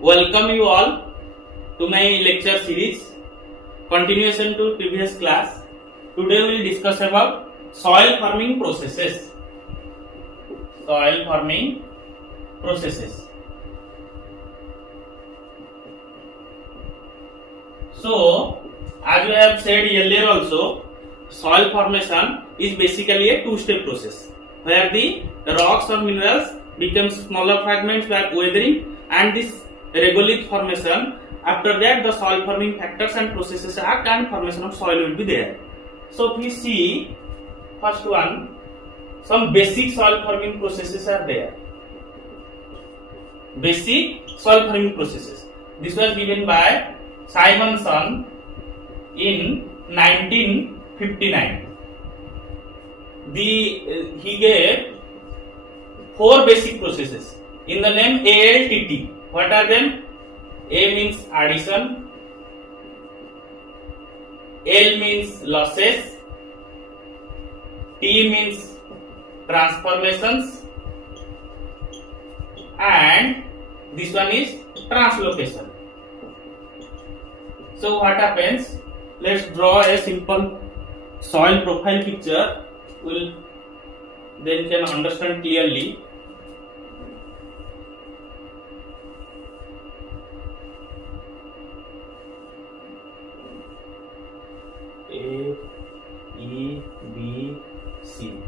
Welcome you all to my lecture series, continuation to previous class. Today we will discuss about soil forming processes. Soil forming processes. So, as we have said earlier also, soil formation is basically a two-step process where the rocks or minerals become smaller fragments by weathering, and this regolith formation. After that, the soil forming factors and processes act and formation of soil will be there. So, please see first one. Some basic soil forming processes are there. Basic soil forming processes. This was given by Simonson in 1959. He gave 4 basic processes in the name ALTT. What are them? A means addition, L means losses, T means transformations, and this one is translocation. So what happens? Let's draw a simple soil profile picture. We'll then can understand clearly. A, E, B, C.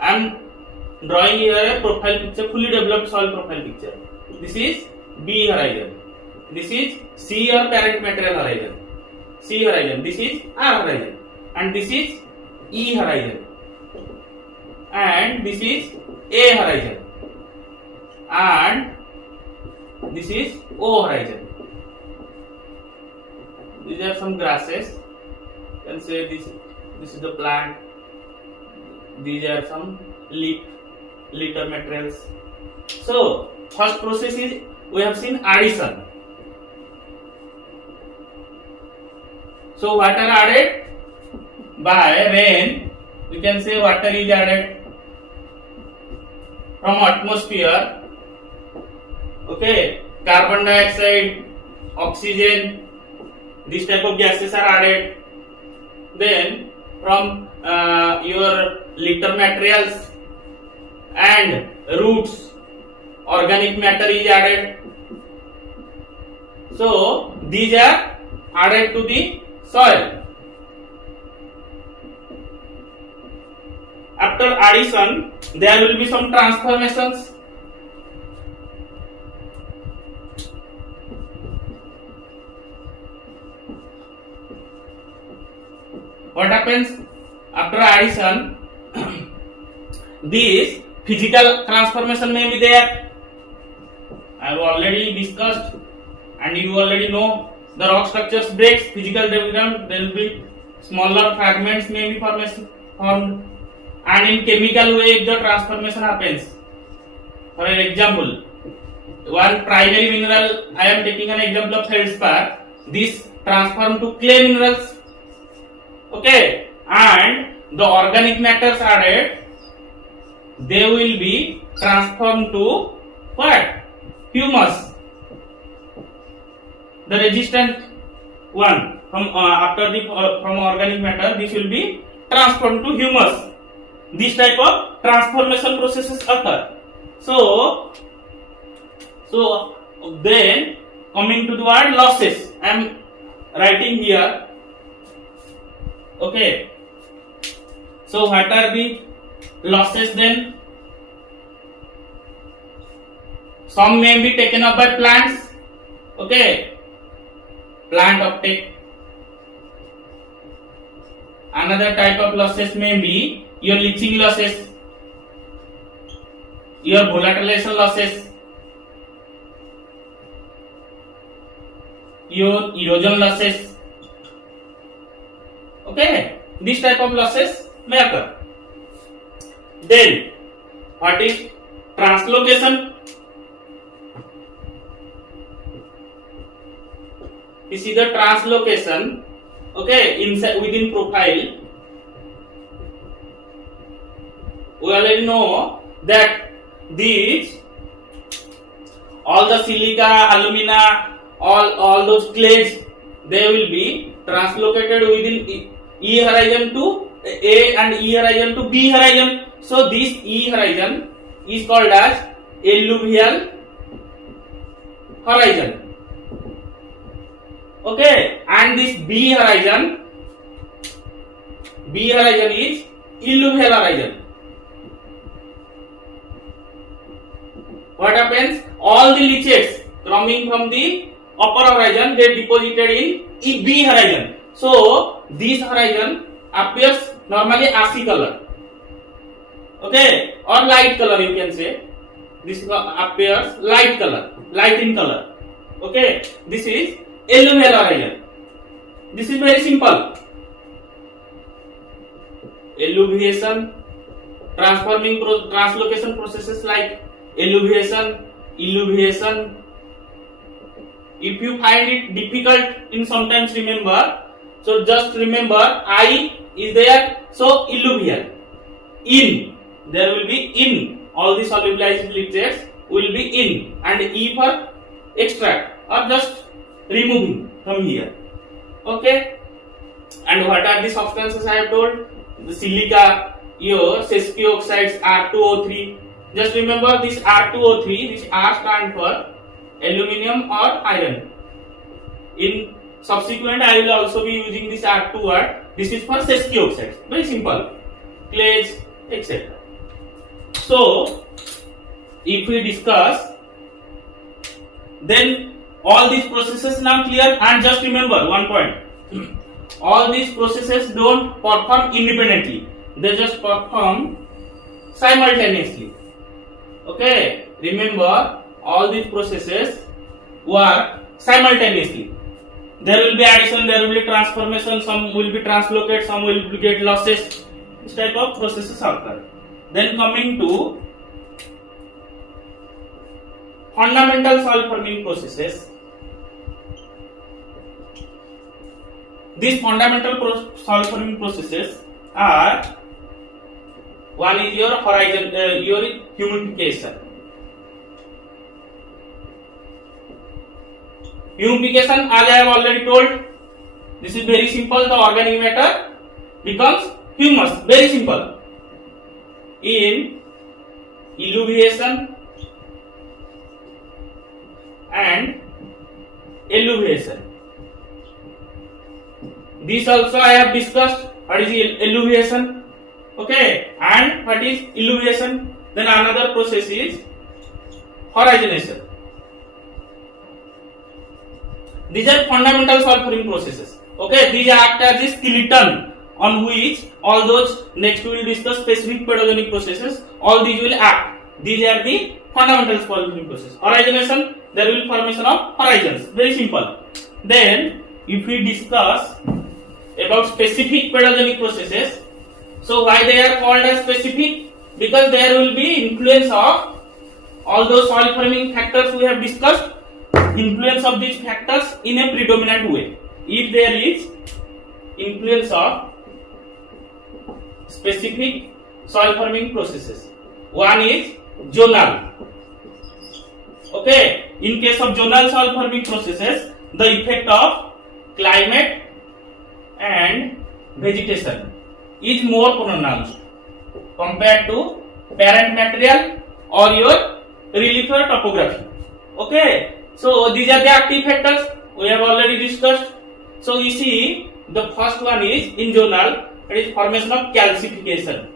I am drawing here a profile picture, fully developed soil profile picture. This is B horizon. This is C or parent material horizon. C horizon. This is R horizon. And this is E horizon. And this is A horizon. And this is O horizon. These are some grasses. You can say this is the plant. These are some litter materials. So, first process is we have seen addition. So, water added by rain. We can say water is added from atmosphere. Okay, carbon dioxide, oxygen, this type of gases are added. Then from your litter materials and roots, organic matter is added. So these are added to the soil. After addition, there will be some transformations. What happens after addition? This physical transformation may be there. I have already discussed, and you already know the rock structures breaks, physical development. There will be smaller fragments may be formed, and in chemical way the transformation happens. For an example, one primary mineral, I am taking an example of feldspar. This transform to clay minerals. Okay, and the organic matters added, they will be transformed to what? Humus. The resistant one from from organic matter, this will be transformed to humus. This type of transformation processes occur. So then coming to the word losses, I am writing here. Okay, so what are the losses then? Some may be taken up by plants. Okay, plant uptake. Another type of losses may be your leaching losses, your volatilization losses, your erosion losses. Okay, this type of losses may occur. Then, what is translocation? This is the translocation. Okay, inside within profile, we already know that these all the silica, alumina, all those clays, they will be translocated within E horizon to A and E horizon to B horizon. So this E horizon is called as alluvial horizon. Okay, and this B horizon is illuvial horizon. What happens? All the leachates coming from the upper horizon, they deposited in B horizon. So this horizon appears normally assy color. Okay, or light color you can say. This appears light color, light in color. Okay, this is alluvial horizon. This is very simple. Eluviation, translocation processes like eluviation, illuviation. If you find it difficult in sometimes remember, so just remember I is there, so illuvial. In, there will be in, all the solubilized liquids will be in, and E for extract or just removing from here. Okay, and what are the substances I have told? The silica, your sesquio oxides R2O3. Just remember this R2O3, this R stand for aluminium or iron. In subsequent I will also be using this R2 word. This is for sesquio oxides. Very simple. Clays, etc. So if we discuss, then all these processes now clear, and just remember one point. All these processes don't perform independently, they just perform simultaneously. Okay, remember all these processes work simultaneously. There will be addition, there will be transformation, some will be translocated, some will get losses. This type of processes occur. Then coming to fundamental soil forming processes. These fundamental soil forming processes are, one is your horizon, your humification. Humification, as I have already told, this is very simple. The organic matter becomes humus. Very simple. In illuviation and eluviation. This also I have discussed. What is eluviation? Okay, and what is illuviation? Then another process is horizonation. These are fundamental soil forming processes. Okay, these act as a skeleton on which all those, next we will discuss specific pedogenic processes. All these will act. These are the fundamental soil forming processes. Horizonation, there will be formation of horizons. Very simple. Then, if we discuss about specific pedogenic processes, so why they are called as specific? Because there will be influence of all those soil forming factors we have discussed. Influence of these factors in a predominant way. If there is influence of specific soil forming processes, one is zonal. Okay, in case of zonal soil forming processes, the effect of climate and vegetation is more pronounced compared to parent material or your relief or topography. Okay, so these are the active factors we have already discussed. So you see, the first one is in zonal, it is formation of calcification.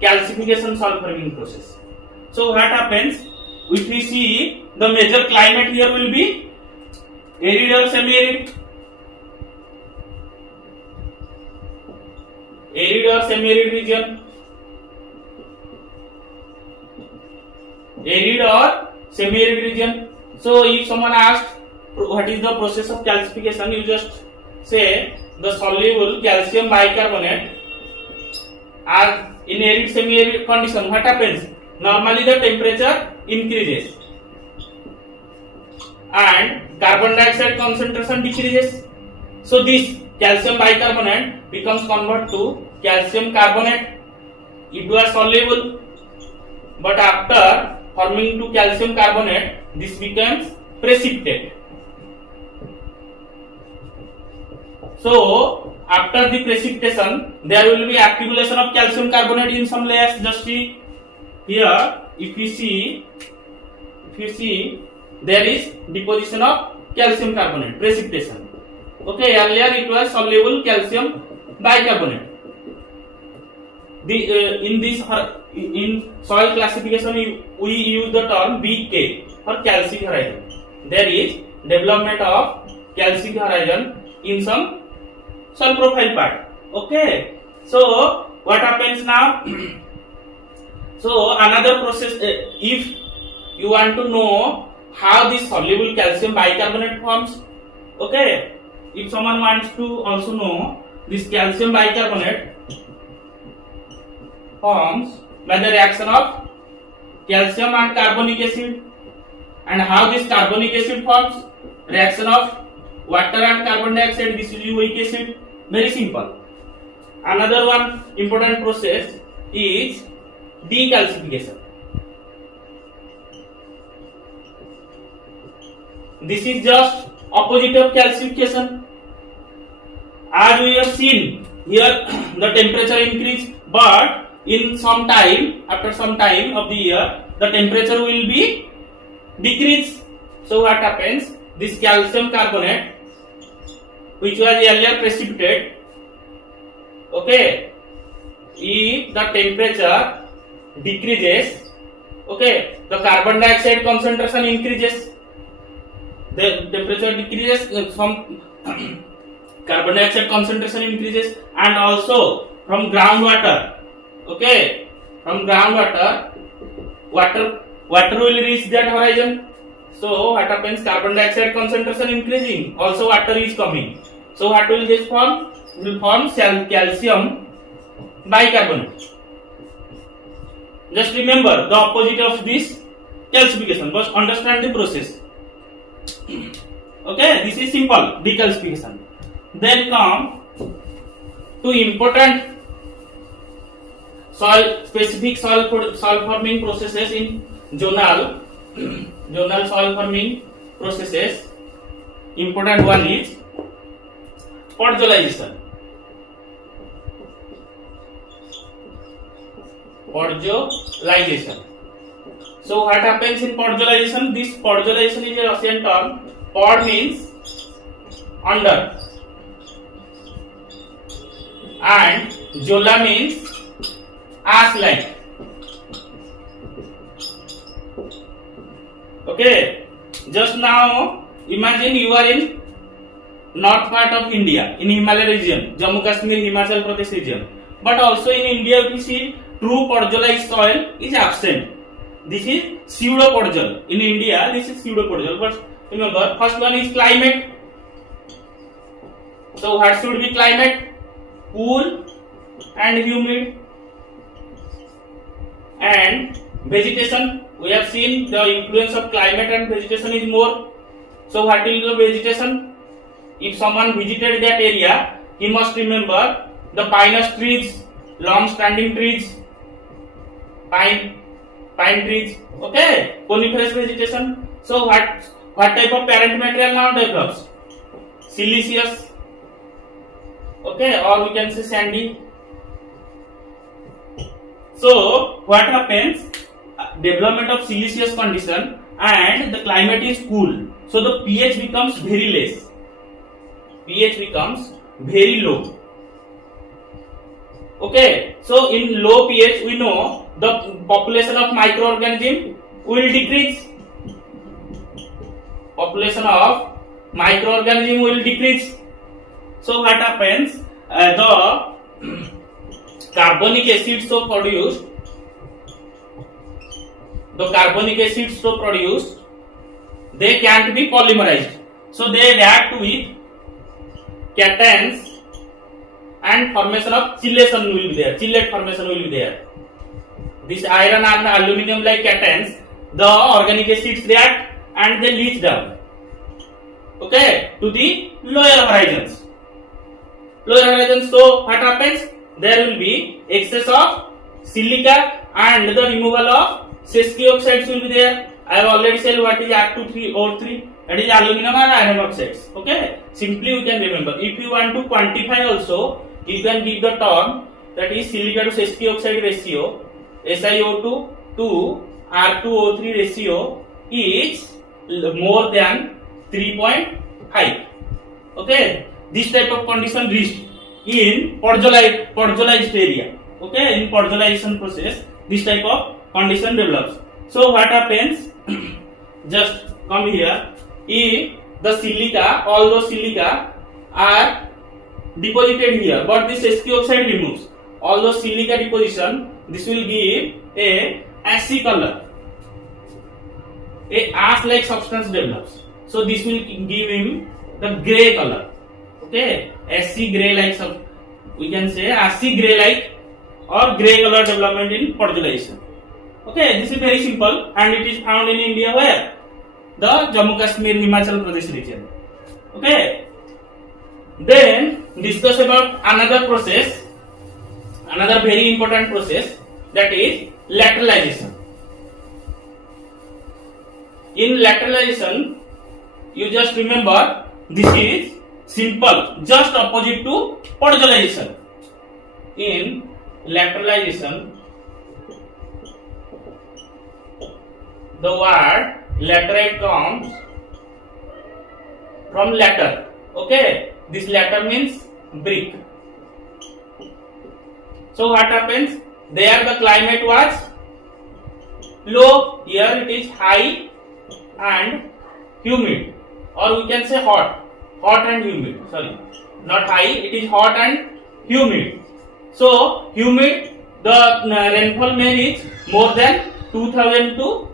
Calcification soil forming process. So what happens? If we see, the major climate here will be arid or semi-arid. Arid or semi-arid region. Arid or semi-arid region. So if someone asks what is the process of calcification, you just say the soluble calcium bicarbonate are in arid semi-arid condition. What happens? Normally the temperature increases and carbon dioxide concentration decreases. So this calcium bicarbonate becomes converted to calcium carbonate. It was soluble. but after forming to calcium carbonate, this becomes precipitate. So after the precipitation, there will be accumulation of calcium carbonate in some layers. Just see here, if you see, there is deposition of calcium carbonate, precipitation. Okay, earlier it was soluble calcium bicarbonate. In soil classification, we use the term BK for calcic horizon. There is development of calcic horizon in some soil profile part. Okay, so what happens now? So another process, if you want to know how this soluble calcium bicarbonate forms, okay, if someone wants to also know this calcium bicarbonate forms by the reaction of calcium and carbonic acid, and how this carbonic acid forms, reaction of water and carbon dioxide, this is uric acid. Very simple. Another one important process is decalcification. This is just opposite of calcification. As we have seen here, the temperature increase, but in some time, after some time of the year, the temperature will be decrease. So what happens? This calcium carbonate, which was earlier precipitate, okay, if the temperature decreases, okay, the carbon dioxide concentration increases. The temperature decreases, from carbon dioxide concentration increases, and also from groundwater, okay, from groundwater, water will reach that horizon. So what happens? Carbon dioxide concentration increasing, also water is coming. So what will this form? Will form calcium bicarbonate. Just remember the opposite of this calcification, but understand the process. Okay, this is simple decalcification. Then come to important specific soil forming processes in zonal soil forming processes. Important one is Podzolization. So what happens in Podzolization? This Podzolization is a Russian term. Pod means under, and Zola means ash like. Okay, just now imagine you are in north part of India, in Himalaya region, Jammu Kashmir, Himachal Pradesh region. But also in India, we see true podzolized soil is absent. This is pseudo podzol. In India, this is pseudo podzol. But remember, first one is climate. So what should be climate? Cool and humid. And vegetation, we have seen the influence of climate and vegetation is more. So what will the vegetation? If someone visited that area, he must remember the pinus trees, long standing trees, pine trees, okay, coniferous vegetation. So what type of parent material now develops? Siliceous, okay, or we can say sandy. So what happens? Development of siliceous condition, and the climate is cool. So the pH becomes very less. pH becomes very low. Okay, so in low pH, we know the population of microorganism will decrease. Population of microorganism will decrease. So what happens? The carbonic acids so produced, they can't be polymerized. So they react with cations, and formation of chelation will be there. Chelate formation will be there. This iron and aluminum like cations, the organic acids react and they leach down, okay, to the lower horizons. So what happens? There will be excess of silica and the removal of sesqui oxides will be there. I have already said what is Ag2O3, that is aluminum and iron oxides. Okay, simply you can remember. If you want to quantify also, you can give the term, that is silica to sesqui oxide ratio, SiO2 to R2O3 ratio is more than 3.5. Okay, this type of condition reached in podzolized area. Okay, in podzolization process, this type of condition develops. So what happens? Just come here. If the silica, all those silica are deposited here, but this sesqui oxide removes all those silica deposition, this will give a assy color. A ash-like substance develops. So this will give him the grey color. Okay, assy grey-like, we can say assy grey-like or grey color development in podzolization. Okay, this is very simple and it is found in India where? The Jammu Kashmir, Himachal Pradesh region. Okay, then discuss about another process, another very important process, that is lateralization. In lateralization, you just remember this is simple, just opposite to podzolization. In lateralization, the word laterite comes from later. Okay, this later means brick. So what happens? There the climate was low, here it is high and humid, or we can say hot and humid. Sorry, not high, it is hot and humid. So humid, the rainfall may reach more than 2000 to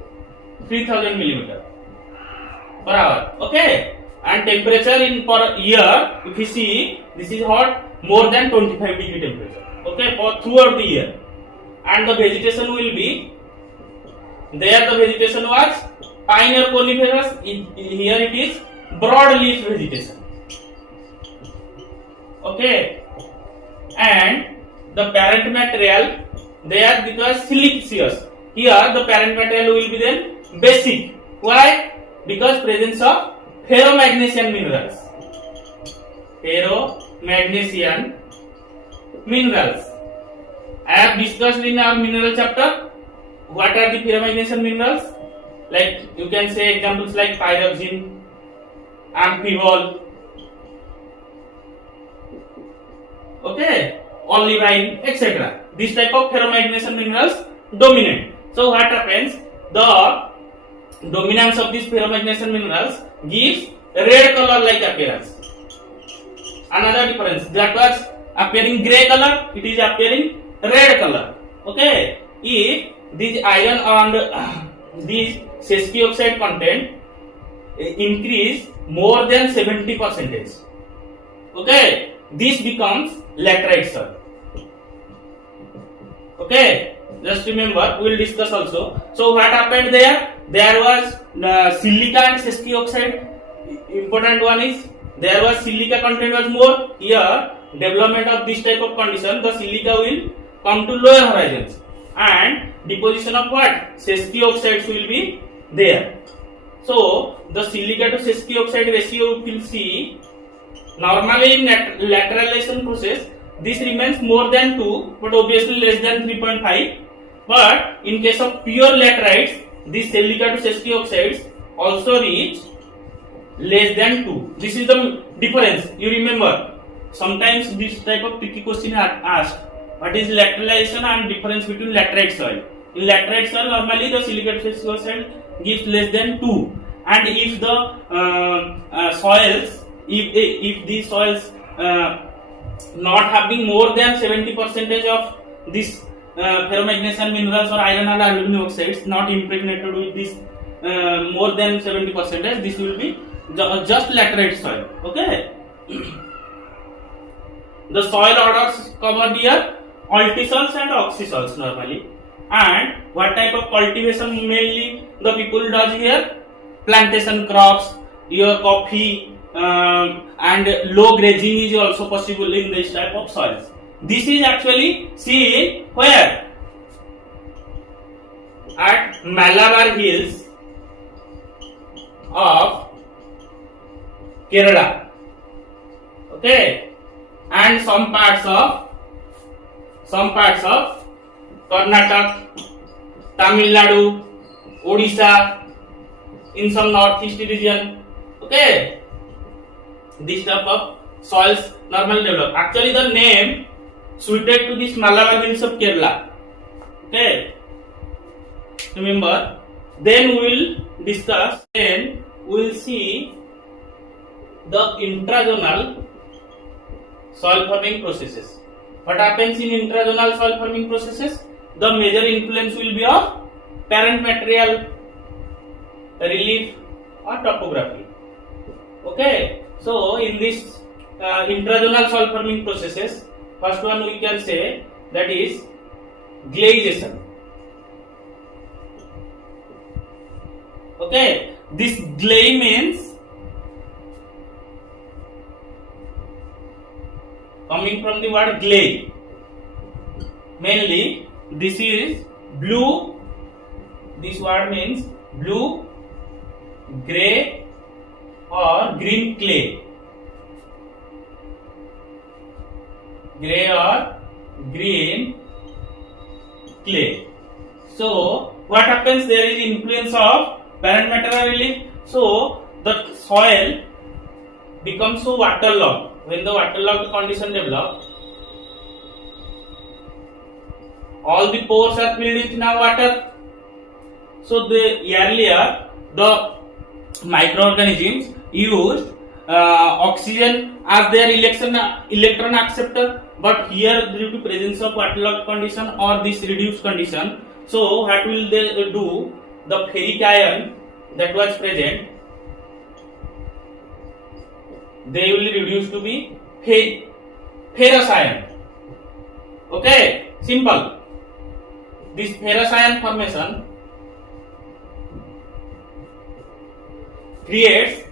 3000 millimeter per hour. Okay, and temperature in per year, if you see, this is hot, more than 25 degree temperature. Okay, for throughout the year, and the vegetation will be there. The vegetation was pine or coniferous. Here it is broad leaf vegetation. Okay, and the parent material there, it was siliceous. Here the parent material will be then basic. Why? Because presence of ferromagnesian minerals. Ferromagnesian minerals. I have discussed in our mineral chapter what are the ferromagnesian minerals. Like you can say examples like pyroxene, amphibole, okay, olivine, etc. This type of ferromagnesian minerals dominant. So what happens? The dominance of these ferromagnesian minerals gives red color like appearance. Another difference, that was appearing grey color, it is appearing red color. Okay, if this iron and this sesqui oxide content increase more than 70%, okay, this becomes laterite soil. Okay, just remember, we will discuss also. So what happened there? There was silica and sesqui oxide. Important one is there was silica content was more. Here development of this type of condition, the silica will come to lower horizons and deposition of what? Sesqui oxides will be there. So the silica to sesqui oxide ratio you will see normally in lateralization process this remains more than 2, but obviously less than 3.5. But in case of pure laterites, this silica to sesqui oxides also reach less than 2. This is the difference. You remember, sometimes this type of tricky question are asked. What is lateralization and difference between laterite soil? In laterite soil, normally the silica to sesqui oxide gives less than 2. And if the soils, if these soils not having more than 70% of this ferromagnesian minerals or iron and aluminum oxides not impregnated with this more than 70%, this will be just laterite soil. Okay. The soil orders covered here altisols and oxysols normally. And what type of cultivation mainly the people does here? Plantation crops, your coffee, and low grazing is also possible in this type of soils. This is actually seen where? at Malabar Hills of Kerala, okay, and some parts of Karnataka, Tamil Nadu, Odisha, in some northeast region, okay. This type of soils normally develop. Actually, the name suited to this Malabar Hills of Kerala, okay. Remember. Then we will discuss. Then we will see the intrazonal soil forming processes. What happens in intrazonal soil forming processes? The major influence will be of parent material, relief or topography. Okay. So in this intrazonal soil forming processes, first one we can say that is Gleization. Okay. This glei means coming from the word glei. Mainly, this is blue. This word means blue, grey, or green clay. Grey or green clay. So, what happens? There is influence of parent material relief. So, the soil becomes so waterlogged. When the waterlogged condition develops, all the pores are filled with now water. So earlier the microorganisms used oxygen as their electron acceptor, but here due to presence of waterlogged condition or this reduced condition, so what will they do? The ferric ion that was present, they will reduce to be ferrous ion. Okay, simple. This ferrous ion formation creates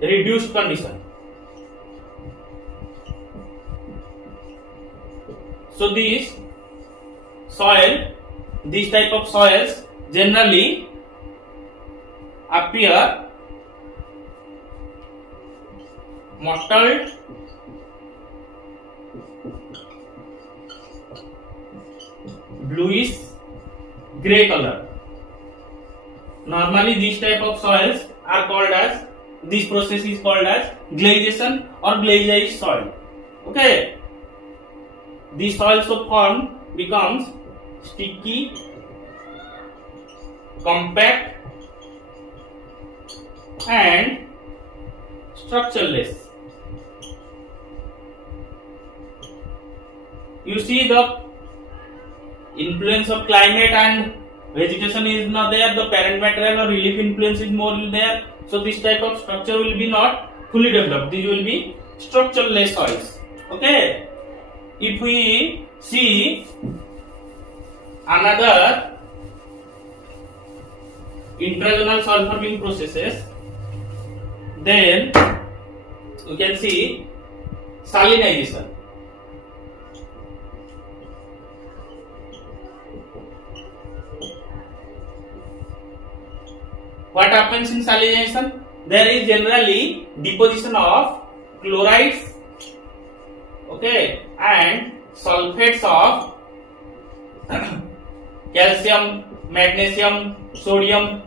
reduced condition. So this type of soils generally appear mottled, bluish grey color. Normally these type of soils are called as, this process is called as Gleization or glaized soil. Okay. These soils so formed becomes sticky, compact and structureless. You see the influence of climate and vegetation is not there, the parent material or relief influence is more there. So this type of structure will be not fully developed. These will be structureless soils. Okay. If we see another intrazonal soil forming processes, then we can see salinization. What happens in salinization? There is generally deposition of chlorides, okay, and sulfates of calcium, magnesium, sodium.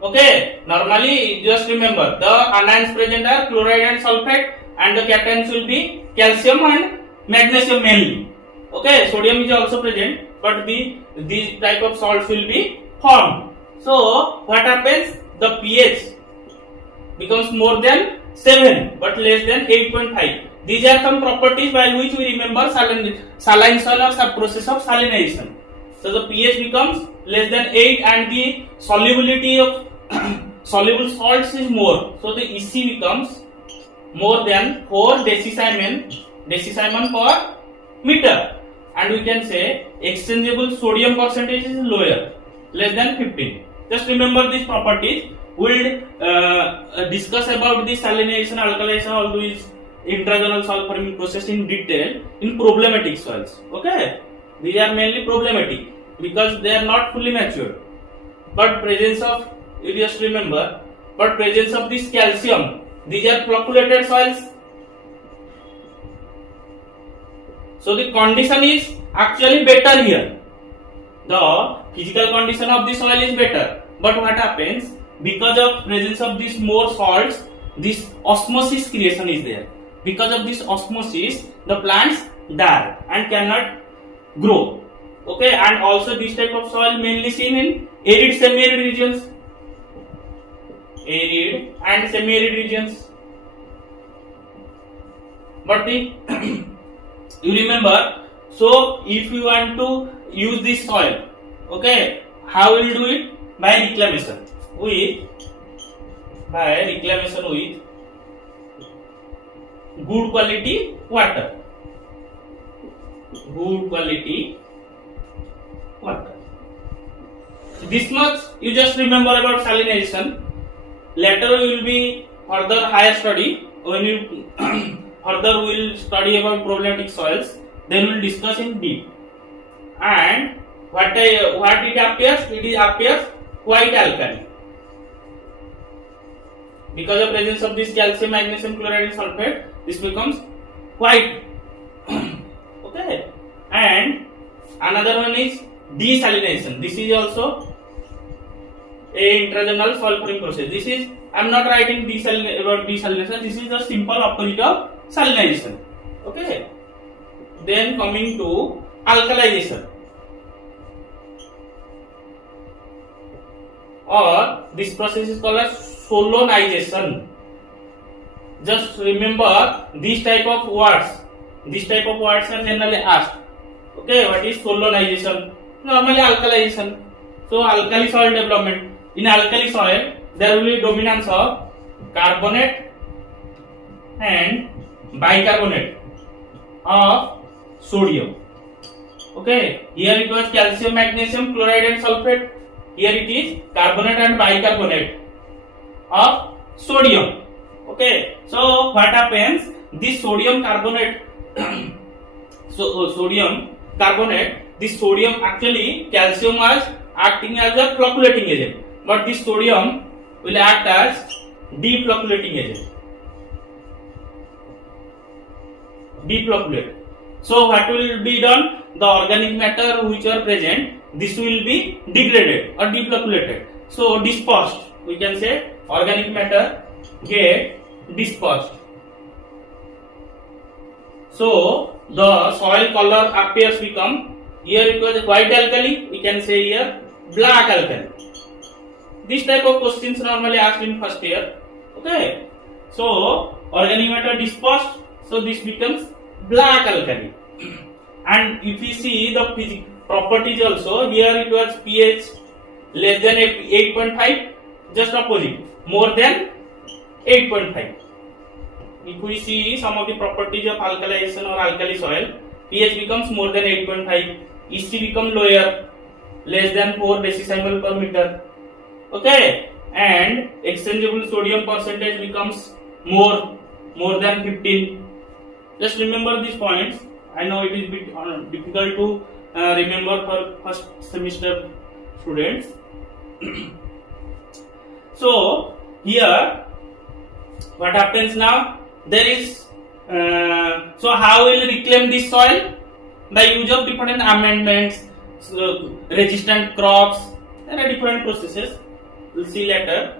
Okay, normally just remember the anions present are chloride and sulfate, and the cations will be calcium and magnesium mainly. Okay, sodium is also present, but these type of salts will be formed. So what happens? The pH becomes more than 7 but less than 8.5. These are some properties by which we remember saline soil or sub-process of salinization. So the pH becomes less than 8 and the solubility of soluble salts is more. So the EC becomes more than 4 decicimon per meter, and we can say exchangeable sodium percentage is lower, less than 15. Just remember these properties. We will discuss about the salinization, alkalization, all these intrazonal soil forming process in detail in problematic soils. Okay, these are mainly problematic. because they are not fully matured. But presence of, you just remember, but presence of this calcium, these are flocculated soils. So the condition is actually better here. The physical condition of the soil is better. But what happens? Because of presence of these more salts, this osmosis creation is there. Because of this osmosis, the plants die and cannot grow. Okay, and also this type of soil mainly seen in arid, semi-arid regions. Arid and semi-arid regions. But the you remember, so if you want to use this soil, okay, how will you do it? By reclamation. With good quality water. Good quality water. This much you just remember about salinization. Later you will be further higher study when you further we will study about problematic soils. Then we will discuss in deep. And what it appears? It appears quite alkaline. Because of presence of this calcium, magnesium chloride and sulfate, this becomes white. Okay. And another one is desalination. This is also a intragenal soil forming process. This is, I am not writing about desalination. This is the simple opposite of salinization. Okay. Then coming to alkalization, or this process is called as solonization. Just remember these type of words. These type of words are generally asked. Okay, what is solonization? Normally alkalization. So alkali soil development. In alkali soil, there will be dominance of carbonate and bicarbonate of sodium. Okay, here it was calcium, magnesium, chloride and sulfate. Here it is carbonate and bicarbonate of sodium. Okay, so what happens? This sodium carbonate, sodium carbonate, this sodium actually, calcium was acting as a flocculating agent, but this sodium will act as deflocculating agent. Deflocculate. So what will be done? The organic matter which are present, this will be degraded or deflocculated. So dispersed, we can say organic matter get dispersed. So the soil color appears become, here it was white alkali, we can say here black alkali. This type of questions normally asked in first year. Okay, so organic matter dispersed, so this becomes black alkali. And if we see the properties also, here it was pH less than 8.5, just opposite, more than 8.5. If we see some of the properties of alkalization or alkali soil, pH becomes more than 8.5, EC becomes lower, less than 4 decimol per meter. Okay, and exchangeable sodium percentage becomes more than 15. Just remember these points. I know it is bit difficult to remember for first semester students. So here what happens now? There is so how will reclaim this soil? By use of different amendments, resistant crops. There are different processes. We'll see later.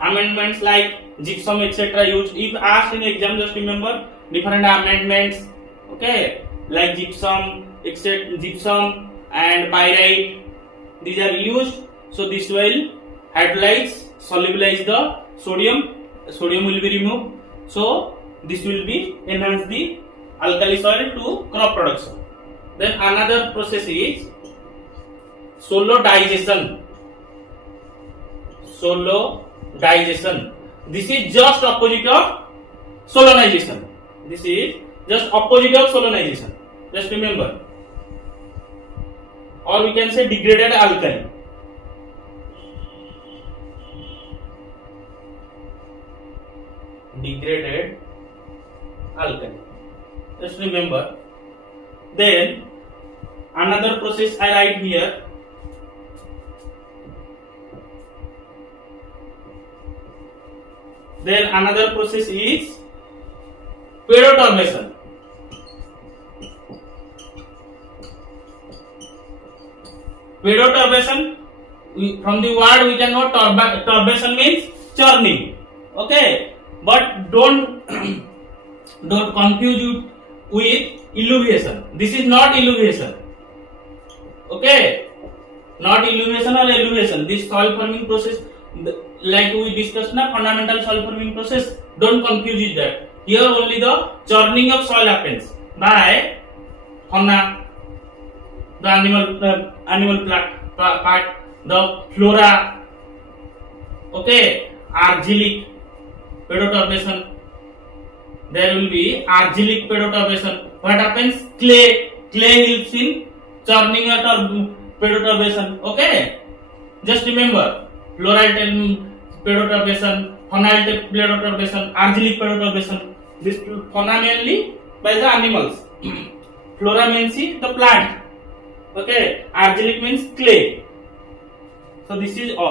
Amendments like gypsum etc. used. If asked in exam, just remember different amendments. Okay, like gypsum, etc. Gypsum and pyrite. These are used. So this will hydrolyze, solubilize the sodium. Sodium will be removed. So this will be enhance the alkali soil to crop production. Then another process is solodization. Solodization. This is just opposite of solonization. This is just opposite of solonization. Just remember. Or we can say degraded alkali. Degraded alkali. Just remember. Then another process I write here. Then another process is pedoturbation. Pedoturbation, from the word we can know turbation means churning. Okay, but don't don't confuse it with illuviation. This is not illuviation. Okay, not illuviation or elevation. This soil forming process, like we discussed now, fundamental soil forming process. Don't confuse with that. Here only the churning of soil happens by fauna, the animal part, the flora. Okay, argillic pedoturbation. There will be argillic pedoturbation. What happens? Clay helps in churning or pedoturbation. Okay, just remember floral pedoturbation, faunal pedoturbation, argillic pedoturbation. This fauna mainly by the animals. Flora means the plant. Okay, argillic means clay. So this is all.